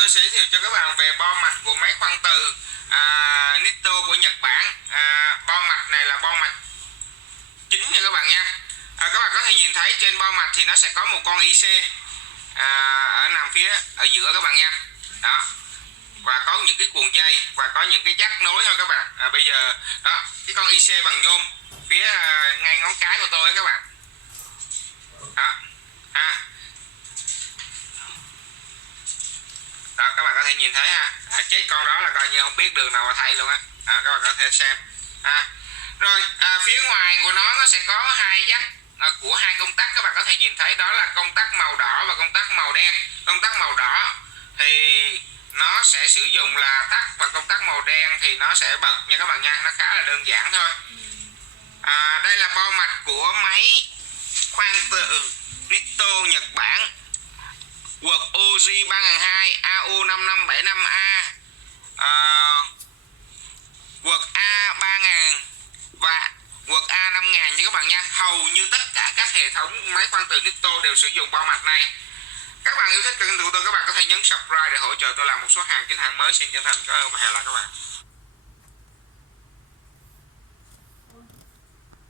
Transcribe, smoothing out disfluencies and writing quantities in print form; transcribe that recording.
tôi sẽ giới thiệu cho các bạn về bo mạch của máy khoan từ Nitto của Nhật Bản. Bo mạch này là bo mạch chính nha các bạn nha. Các bạn có thể nhìn thấy trên bo mạch thì nó sẽ có một con IC ở nằm phía ở giữa các bạn nha. Đó. Và có những cái cuộn dây và có những cái jack nối thôi các bạn. Bây giờ đó, cái con IC bằng nhôm phía ngay ngón cái của tôi ấy các bạn. Đó. Đó, các bạn có thể nhìn thấy ha. Chết con đó là coi như không biết đường nào mà thay luôn á. Các bạn có thể xem. Rồi phía ngoài của nó sẽ có hai jack của hai công tắc. Các bạn có thể nhìn thấy đó là công tắc màu đỏ và công tắc màu đen. Công tắc màu đỏ thì nó sẽ sử dụng là tắt, và công tắc màu đen thì nó sẽ bật nha các bạn nha. Nó khá là đơn giản thôi. Đây là bo mạch của máy khoan từ Nitto Nhật Bản, quật OG 3002 AU5575A, quật A3000 và quật A5000 nha các bạn nha. Hầu như tất cả các hệ thống máy khoan từ Nitto đều sử dụng bo mạch này. Các bạn yêu thích kênh của tôi, các bạn có thể nhấn subscribe để hỗ trợ tôi làm một số hàng chính hãng mới. Xin chân thành cảm ơn và hẹn gặp lại các bạn.